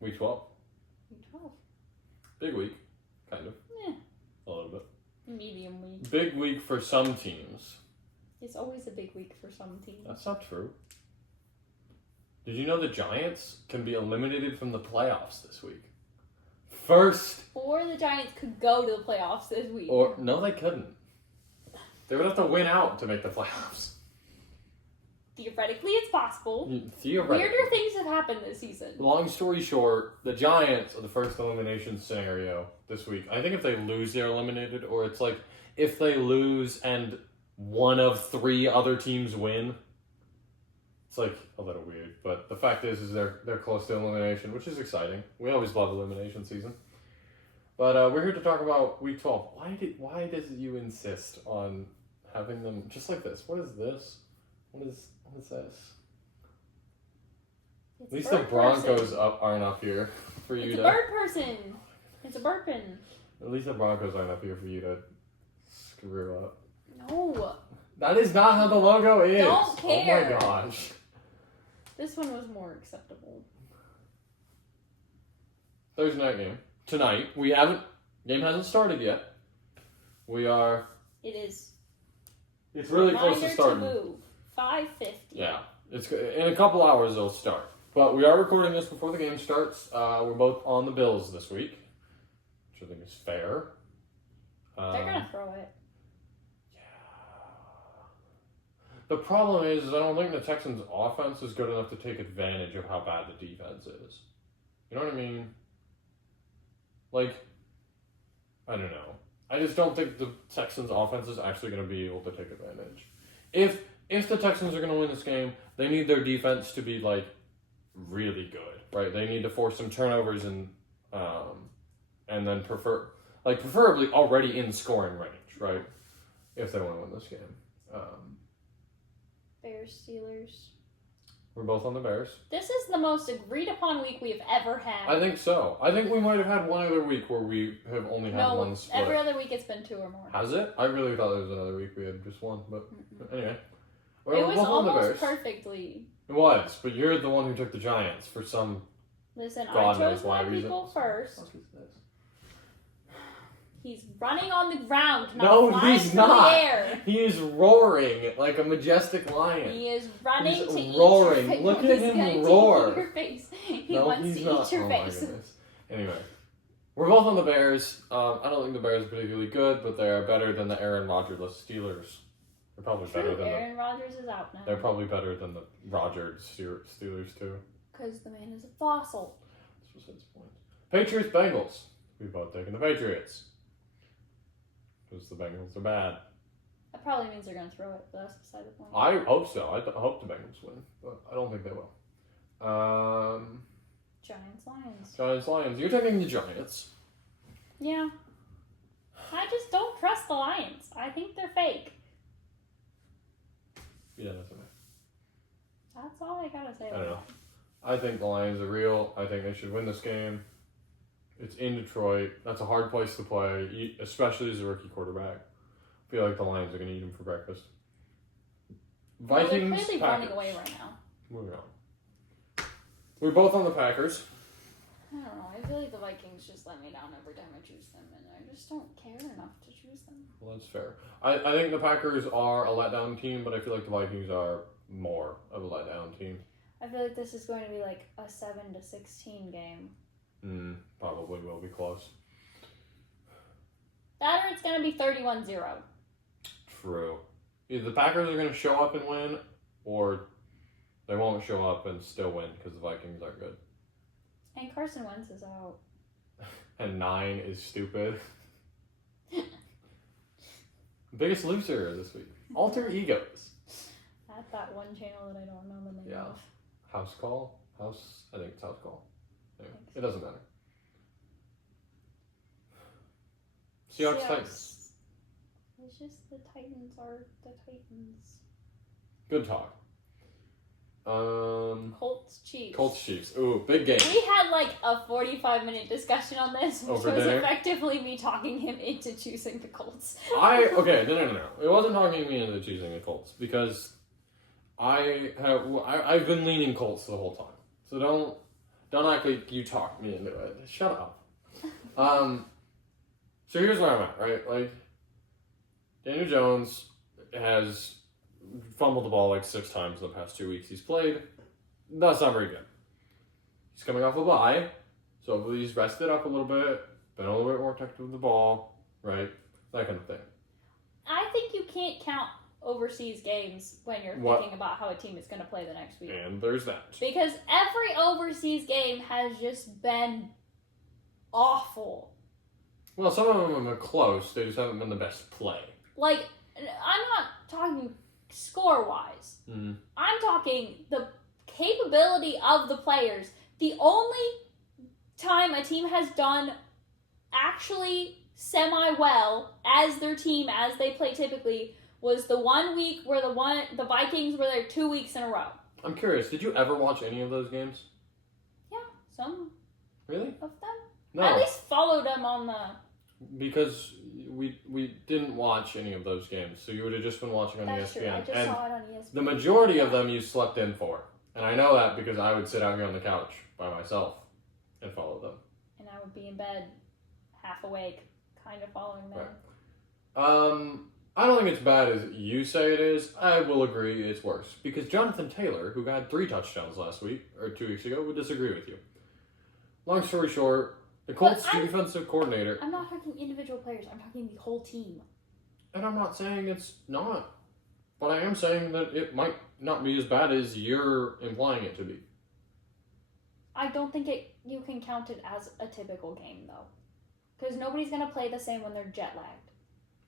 Week 12. Week 12. Big week, kind of. Yeah. A little bit. Medium week. Big week for some teams. It's always a big week for some teams. That's not true. Did you know the Giants can be eliminated from the playoffs this week? First. Or the Giants could go to the playoffs this week. Or, no, they couldn't. They would have to win out to make the playoffs. Theoretically, it's possible. Theoretically. Weirder things have happened this season. Long story short, the Giants are the first elimination scenario this week. I think if they lose, they're eliminated, or it's like if they lose and one of 3 other teams win. It's like a little weird, but the fact is they're close to elimination, which is exciting. We always love elimination season. But we're here to talk about Week 12. Why does you insist on having them just like this? What is this? What is this? It's At least the Broncos aren't up here for you it's to... It's a bird person. It's a burpin. At least the Broncos aren't up here for you to screw up. No. That is not how the logo is. Don't care. Oh my gosh. This one was more acceptable. Thursday night game. Tonight. Game hasn't started yet. It is. It's really close to starting. To move. 5:50. Yeah. It's in a couple hours it'll start. But we are recording this before the game starts. We're both on the Bills this week, which I think is fair. They're gonna throw it. The problem is I don't think the Texans' offense is good enough to take advantage of how bad the defense is. You know what I mean? Like, I don't know. I just don't think the Texans' offense is actually going to be able to take advantage. If the Texans are going to win this game, they need their defense to be, like, really good, right? They need to force some turnovers and then preferably already in scoring range, right? If they want to win this game. Bears, Steelers. We're both on the Bears. This is the most agreed upon week we've ever had. I think so. I think we might have had one other week where we have only had one split. Every other week it's been 2 or more. Has it? I really thought there was another week we had just one, but anyway. It was almost perfectly. It was, but you're the one who took the Giants for some... Listen, God I chose knows why my reason. people first. What is this? He's running on the ground, not No, flying he's through not. the air. He is roaring like a majestic lion. He is running He's to roaring. eat your face. Look at him roar. To eat your face. He No, wants he's to not. eat your Oh face. my goodness. Anyway, we're both on the Bears. I don't think the Bears are particularly good, but they are better than the Aaron Rodgers-less Steelers. They're probably better than Aaron Rodgers is out now. They're probably better than the Rodgers Steelers too. Because the man is a fossil. That's what's his point. Patriots Bengals. We've both taken the Patriots. Because the Bengals are bad. That probably means they're going to throw it, but that's beside the point. I hope so. I hope the Bengals win, but I don't think they will. Giants, Lions. Giants Lions. You're taking the Giants. Yeah. I just don't trust the Lions. I think they're fake. Yeah, that's okay. That's all I gotta say. I don't know. I think the Lions are real. I think they should win this game. It's in Detroit. That's a hard place to play, especially as a rookie quarterback. I feel like the Lions are going to eat him for breakfast. Vikings, they're clearly Packers. running away right now. Moving on. We're both on the Packers. I don't know. I feel like the Vikings just let me down every time I choose them, and I just don't care enough to choose them. Well, that's fair. I think the Packers are a letdown team, but I feel like the Vikings are more of a letdown team. I feel like this is going to be like a 7-16 game. Probably will be close. That or it's going to be 31-0. True. Either the Packers are going to show up and win, or they won't show up and still win because the Vikings aren't good. And Carson Wentz is out. And 9 is stupid. Biggest loser this week. Alter egos. At that one channel that I don't know the name of. House call? I think it's house call. Anyway, it doesn't matter. Seahawks Titans. It's just the Titans are the Titans. Good talk. Colts Chiefs. Colts Chiefs. Ooh, big game. We had like a 45-minute discussion on this, which Over was dinner? Effectively me talking him into choosing the Colts. No. It wasn't talking me into choosing the Colts I've been leaning Colts the whole time. So Don't act like you talked me into it. Shut up. So here's where I'm at, right? Like, Daniel Jones has fumbled the ball like 6 times in the past 2 weeks he's played. That's not very good. He's coming off a bye, so hopefully he's rested up a little bit, been a little bit more protective with the ball, right? That kind of thing. I think you can't count overseas games when you're thinking about how a team is going to play the next week. And there's that. Because every overseas game has just been awful. Well, some of them are close. They just haven't been the best play. Like, I'm not talking score-wise. Mm-hmm. I'm talking the capability of the players. The only time a team has done actually semi-well as their team, as they play typically, was the 1 week where the Vikings were there 2 weeks in a row. I'm curious, did you ever watch any of those games? Yeah, some Really? of them. No. I at least followed them on the... Because we didn't watch any of those games, so you would have just been watching on That's ESPN. true. I just and saw it on ESPN. the majority of them you slept in for. And I know that because I would sit out here on the couch by myself and follow them. And I would be in bed, half awake, kind of following them. Right. I don't think it's bad as you say it is. I will agree it's worse. Because Jonathan Taylor, who had 3 touchdowns last week, or 2 weeks ago, would disagree with you. Long story short, the Colts defensive coordinator... I'm not talking individual players. I'm talking the whole team. And I'm not saying it's not. But I am saying that it might not be as bad as you're implying it to be. I don't think you can count it as a typical game, though. Because nobody's going to play the same when they're jet-lagged.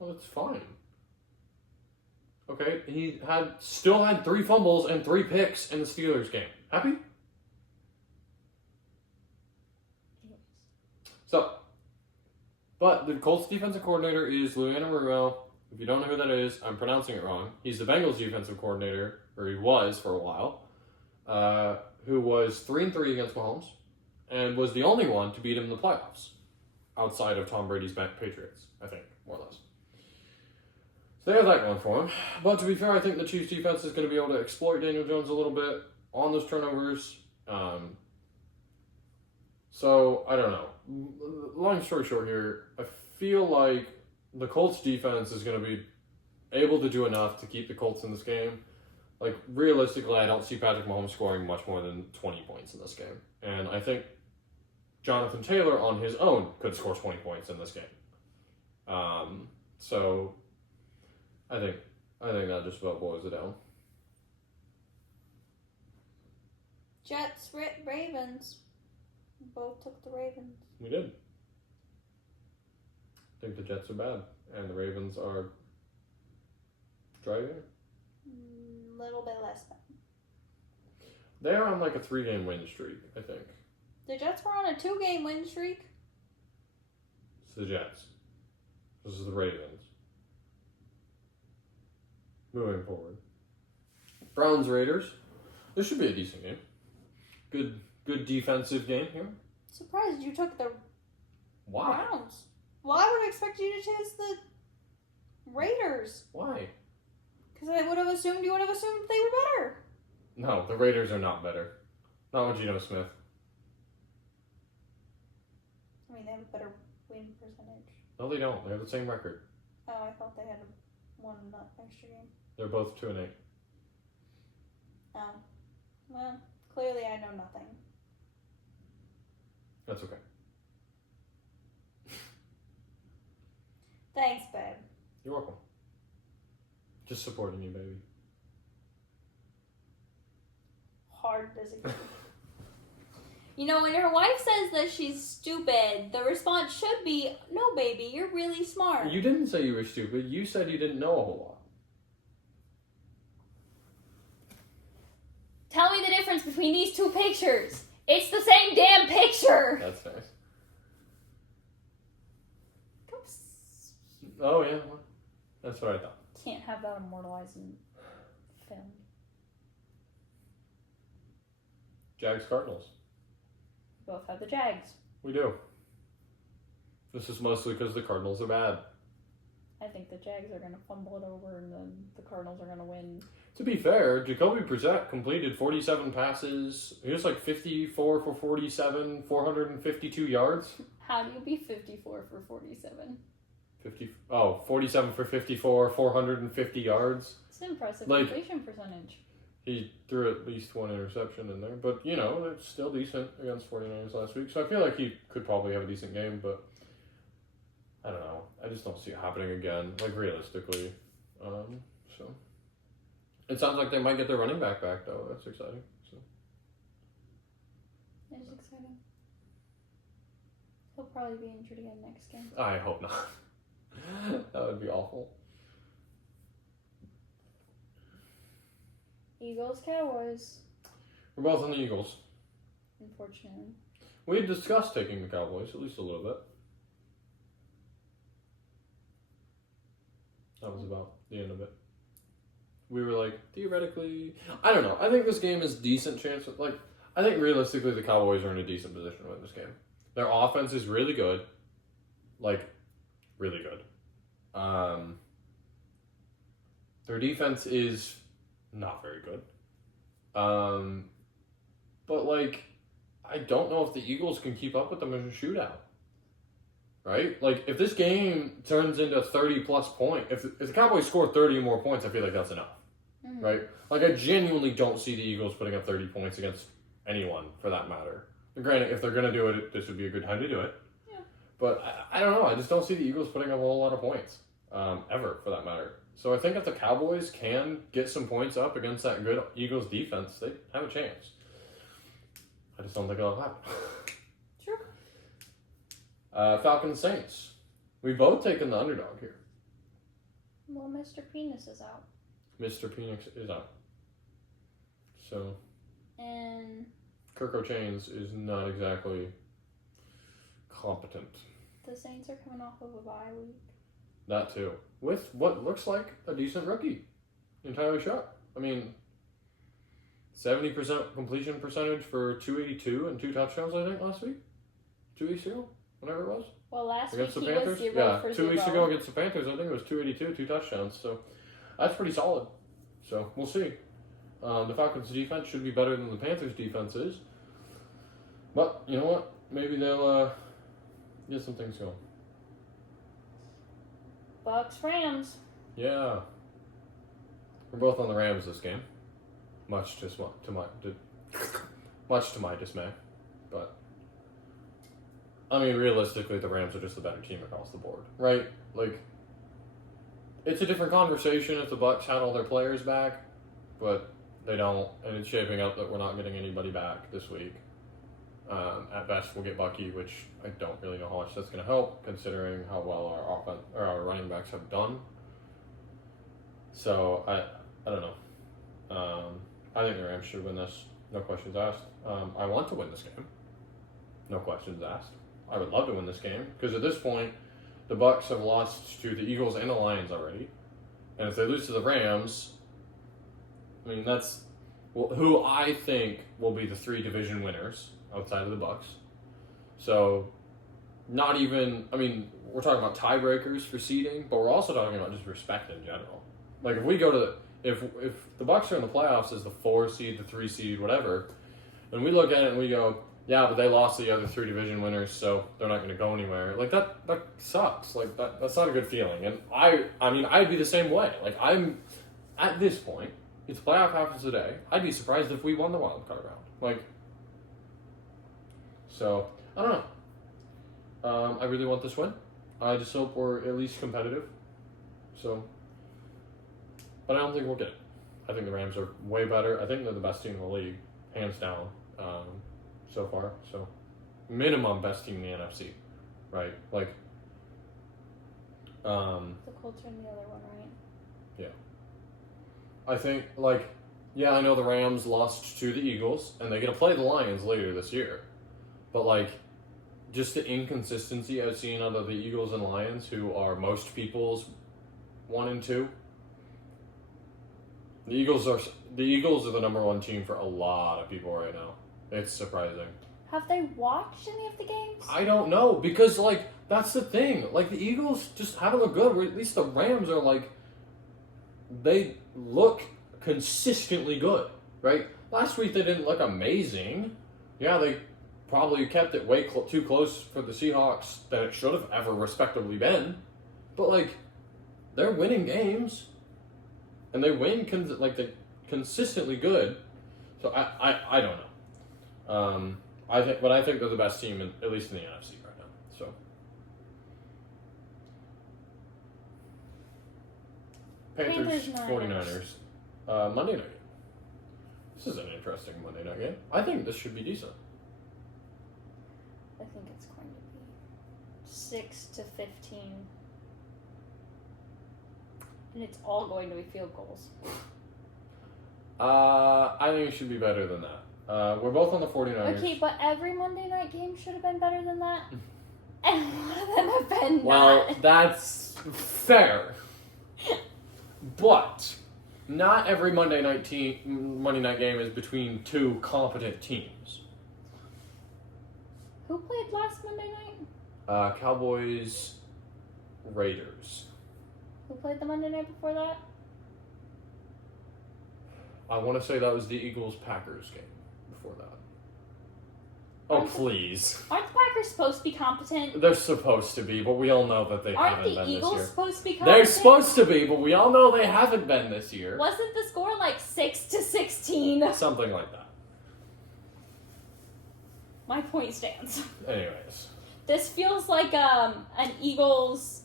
Well, it's fine. Okay, he still had 3 fumbles and 3 picks in the Steelers game. Happy? So, but the Colts defensive coordinator is Louisiana. If you don't know who that is, I'm pronouncing it wrong. He's the Bengals defensive coordinator, or he was for a while, who was 3-3 against Mahomes, and was the only one to beat him in the playoffs, outside of Tom Brady's Patriots, I think, more or less. So they have that going for him. But to be fair, I think the Chiefs defense is going to be able to exploit Daniel Jones a little bit on those turnovers. So, I don't know. Long story short here, I feel like the Colts defense is going to be able to do enough to keep the Colts in this game. Like, realistically, I don't see Patrick Mahomes scoring much more than 20 points in this game. And I think Jonathan Taylor on his own could score 20 points in this game. So, I think that just about boils it down. Jets, Ravens. Both took the Ravens. We did. I think the Jets are bad, and the Ravens are driving. Little bit less bad. They're on like a 3-game win streak, I think. The Jets were on a 2-game win streak. It's the Jets. This is the Ravens. Moving forward. Browns Raiders. This should be a decent game. Good defensive game here. Surprised you took the Why? Browns. Well, I would have expected you to choose the Raiders. Why? Because I would have assumed you would have assumed they were better. No, the Raiders are not better. Not with Geno Smith. I mean, they have a better win percentage. No, they don't. They have the same record. Oh, I thought they had one extra game. They're both 2-8. Oh. Well, clearly I know nothing. That's okay. Thanks, babe. You're welcome. Just supporting you, baby. Hard disagree. You know, when your wife says that she's stupid, the response should be, no, baby, you're really smart. You didn't say you were stupid. You said you didn't know a whole lot. Tell me the difference between these 2 pictures. It's the same damn picture. That's nice. Oops. Oh, yeah. Well, that's what I thought. Can't have that immortalized in film. Jags Cardinals. Both have the Jags. We do. This is mostly because the Cardinals are bad. I think the Jags are going to fumble it over and then the Cardinals are going to win. To be fair, Jacoby Brissett completed 47 passes. He was like 54 for 47, 452 yards. How do you be 54 for 47? 47 for 54, 450 yards. It's an impressive Like, completion percentage. He threw at least one interception in there. But, you know, it's still decent against 49ers last week. So I feel like he could probably have a decent game, but I don't know. I just don't see it happening again, like, realistically. So it sounds like they might get their running back, though. That's exciting. So It is exciting. He'll probably be injured again next game. I hope not. That would be awful. Eagles, Cowboys. We're both on the Eagles. Unfortunately. We had discussed taking the Cowboys, at least a little bit. That was about the end of it. We were like, theoretically, I don't know. I think this game is decent chance. I think realistically the Cowboys are in a decent position to win this game. Their offense is really good. Really good. Their defense is not very good. But I don't know if the Eagles can keep up with them in a shootout. Right? If this game turns into 30-plus points, if the Cowboys score 30 or more points, I feel like that's enough. Mm-hmm. Right? I genuinely don't see the Eagles putting up 30 points against anyone, for that matter. And granted, if they're going to do it, this would be a good time to do it. Yeah. But I don't know. I just don't see the Eagles putting up a whole lot of points. Ever, for that matter. So I think if the Cowboys can get some points up against that good Eagles defense, they have a chance. I just don't think it'll happen. Sure. Falcons Saints. We both taken the underdog here. Well, Mr. Penis is out. Mr. Phoenix is out. So And Kirk O'Chains is not exactly competent. the Saints are coming off of a bye week. That too. With what looks like a decent rookie in Tyler Shuck. 70% completion percentage for 282 and 2 touchdowns, I think, last week? 2 weeks ago? Whatever it was? Well, last Against week the he Panthers? was 0 Yeah, for 2 weeks 0. ago against the Panthers, I think it was 282, 2 touchdowns. So that's pretty solid. So we'll see. The Falcons' defense should be better than the Panthers' defense is. But you know what? Maybe they'll get some things going. Bucs, Rams. Yeah. We're both on the Rams this game. Much to my dismay. But realistically, the Rams are just the better team across the board, right? It's a different conversation if the Bucs had all their players back, but they don't, and it's shaping up that we're not getting anybody back this week. At best, we'll get Bucky, which I don't really know how much that's going to help, considering how well our running backs have done. So I don't know. I think the Rams should win this. No questions asked. I want to win this game. No questions asked. I would love to win this game because at this point, the Bucs have lost to the Eagles and the Lions already, and if they lose to the Rams, that's who I think will be the 3 division winners outside of the Bucs. So, not even. We're talking about tiebreakers for seeding, but we're also talking about just respect in general. If we go to if the Bucs are in the playoffs as the 4 seed, the 3 seed, whatever, and we look at it and we go, yeah, but they lost the other 3 division winners, so they're not going to go anywhere. That sucks. That's not a good feeling. And I'd be the same way. I'm at this point. It's playoff happens today. I'd be surprised if we won the wild card round. So I don't know. I really want this win. I just hope we're at least competitive. So, but I don't think we'll get it. I think the Rams are way better. I think they're the best team in the league, hands down. So far, so minimum best team in the NFC, right? The Colts are in the other one, right? Yeah. I think I know the Rams lost to the Eagles, and they're gonna play the Lions later this year, but just the inconsistency I've seen out of the Eagles and Lions, who are most people's 1 and 2. The Eagles are the number 1 team for a lot of people right now. It's surprising. Have they watched any of the games? I don't know, because, that's the thing. The Eagles just haven't looked good, where at least the Rams are, they look consistently good, right? Last week they didn't look amazing. Yeah, they probably kept it way too close for the Seahawks than it should have ever respectably been. But, like, they're winning games. And they win, they're consistently good. So I don't know. I think they're the best team, at least in the NFC right now. So. Panthers 49ers. Monday night. This is an interesting Monday night game. I think this should be decent. I think it's going to be 6-15. And it's all going to be field goals. I think it should be better than that. We're both on the 49ers. Okay, but every Monday night game should have been better than that. And one of them have been Well, not. that's fair. But not every Monday night game is between two competent teams. Who played last Monday night? Cowboys, Raiders. Who played the Monday night before that? I want to say that was the Eagles-Packers game before that. Oh, please. Aren't the Packers supposed to be competent? They're supposed to be, but we all know that they haven't been this year. Aren't the Eagles supposed to be competent? They're supposed to be, but we all know they haven't been this year. Wasn't the score like 6-16? Something like that. My point stands. Anyways. This feels like an Eagles...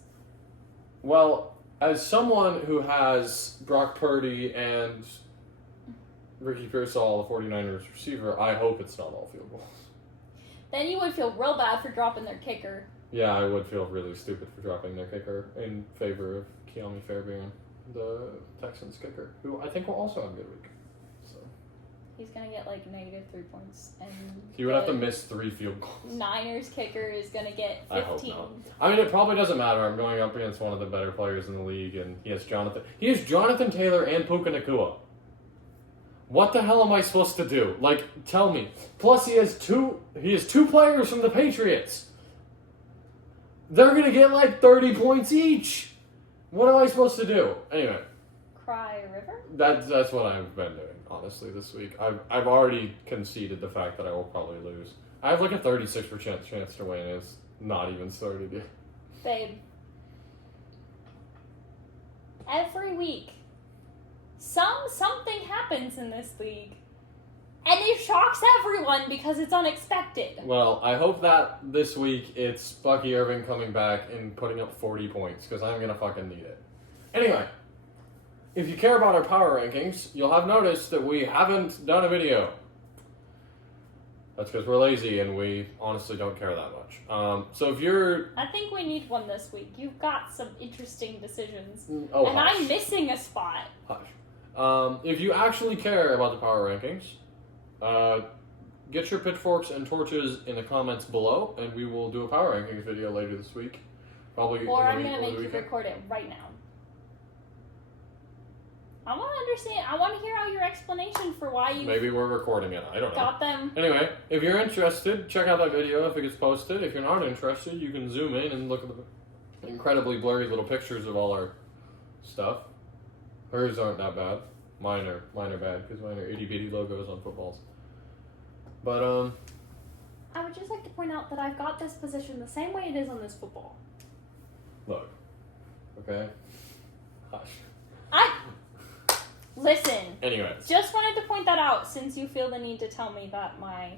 Well, as someone who has Brock Purdy and Ricky Pearsall, the 49ers receiver, I hope it's not all field goals. Then you would feel real bad for dropping their kicker. Yeah, I would feel really stupid for dropping their kicker in favor of Keami Fairbairn, the Texans kicker, who I think will also have a good week. So he's going to get like -3 points. And he would have to miss 3 field goals. Niners kicker is going to get 15. I hope not. I mean, it probably doesn't matter. I'm going up against one of the better players in the league, and he has Jonathan Taylor and Puka Nacua. What the hell am I supposed to do? Like, tell me. Plus, he has two players from the Patriots. They're gonna get like 30 points each. What am I supposed to do? Anyway. Cry a river? That's what I've been doing, honestly, this week. I've already conceded the fact that I will probably lose. I have like a 36% chance to win. It's not even started yet. Babe. Every week. Something happens in this league. And it shocks everyone because it's unexpected. Well, I hope that this week it's Bucky Irving coming back and putting up 40 points, because I'm going to fucking need it. Anyway, if you care about our power rankings, you'll have noticed that we haven't done a video. That's because we're lazy and we honestly don't care that much. So if you're... I think we need one this week. You've got some interesting decisions. Oh, and hush. I'm missing a spot. Hush. If you actually care about the power rankings, get your pitchforks and torches in the comments below, and we will do a power rankings video later this week. Probably. Or I'm going to make you record it right now. I want to understand. I want to hear out your explanation for why you... Maybe we're recording it. I don't know. Got them. Anyway, if you're interested, check out that video if it gets posted. If you're not interested, you can zoom in and look at the incredibly blurry little pictures of all our stuff. Hers aren't that bad. Mine are bad because mine are itty-bitty logos on footballs. But, I would just like to point out that I've got this position the same way it is on this football. Look. Okay? Hush. Listen. Anyway. Just wanted to point that out since you feel the need to tell me that my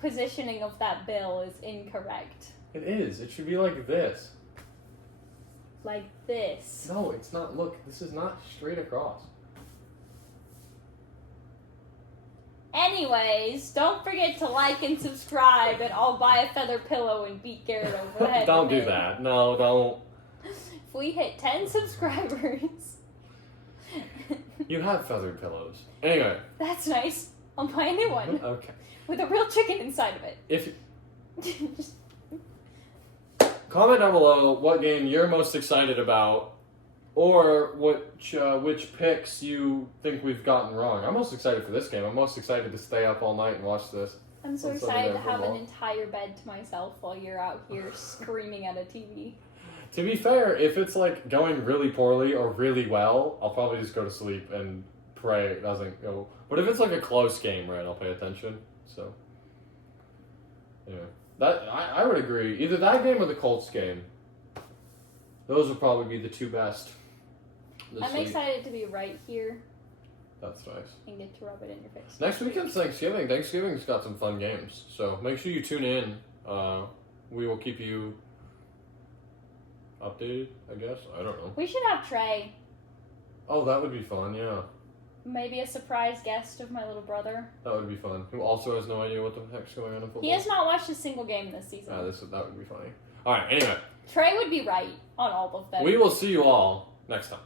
positioning of that bill is incorrect. It is. It should be like this. Like this. No, it's not. Look, this is not straight across. Anyways, don't forget to like and subscribe, and I'll buy a feather pillow and beat Garrett over the head. Don't with do it. that. No, don't. If we hit 10 subscribers... You have feathered pillows. Anyway. That's nice. I'll buy a new one. Okay. With a real chicken inside of it. If comment down below what game you're most excited about, or which picks you think we've gotten wrong. I'm most excited for this game. I'm most excited to stay up all night and watch this. I'm so on Sunday excited to Night have an Football. entire bed to myself while you're out here screaming at a TV. To be fair, if it's like going really poorly or really well, I'll probably just go to sleep and pray it doesn't go. But if it's like a close game, right, I'll pay attention. So, yeah. I would agree. Either that game or the Colts game. Those would probably be the two best. I'm excited to be right here That's nice. and get to rub it in your face. Next weekend's Thanksgiving. Thanksgiving's got some fun games. So make sure you tune in. We will keep you updated, I guess. I don't know. We should have Trey. Oh, that would be fun, yeah. Maybe a surprise guest of my little brother. That would be fun. Who also has no idea what the heck's going on in football. He has not watched a single game this season. That would be funny. Alright, anyway. Trey would be right on all of them. We will see you all next time.